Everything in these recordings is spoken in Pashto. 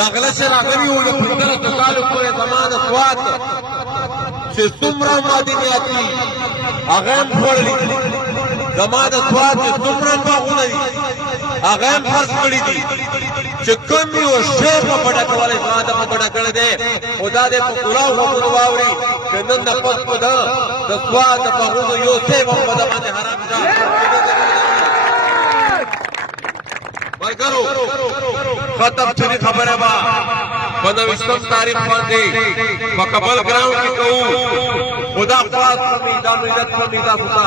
داغله چې راغلي وو د 15 کالو پورې زمانه سوات چې څومره معدنیاتي هغه هم خوړلي زمانه سوات چې څومره باغونه دي هغه هم فرض کړي دي چې کوم یو شی په پټه کولای زما د په پټه کړی دی خو دا د په کلاو خبرو واوري چې نن د پس په ده د سوات د باغونو یو څه به په ده باندې حرام ده ملګرو ختم شوي خبره به په 29 تاریخ باندې په کابل ګراونډ کې کوو خدا خواست کړي دا ملت باندې تاسو ته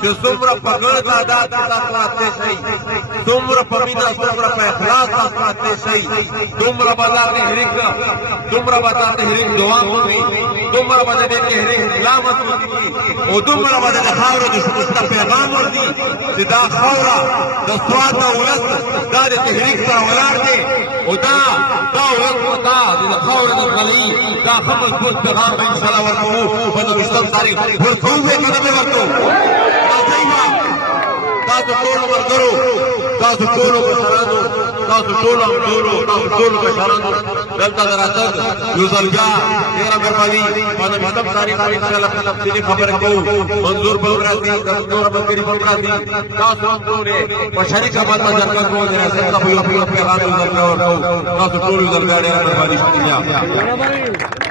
چې څومره په غړ تعداد کې تاسو راته شي څومره په مینا څومره په اخلاص تاسو راته شي دومره به دا تحریک دومره به دا تحریک دعا کوي دومره به دا تحریک سلامت کوي او دومره به دا خاوره د شپسته پیغام ورځي چې دا خاوره د سواد د ولس دا د تحریک سره ولاړ دی او دا ولس دا د خاوره د خلي دا خپل ټول پیغام ان شاء الله ورکوو په 29 تاریخ ورکوو به کنه ورکوو تاسو ټول ورګرو تاسو ټول مشرانو تاسو ټول امدورو تاسو ټول مشرانو دلته دراتګ یو ځلګه ډیره مهرباني باندې مطلب تاریخ ان شاء الله تفصیلی خبره کوو منظور به راځي نور به کری به راځي تاسو ټول په شریکه باندې درکړو کوو راځي تاسو یو پیغام ورکړو تاسو ټول ځلګه ډیره مهرباني شکریہ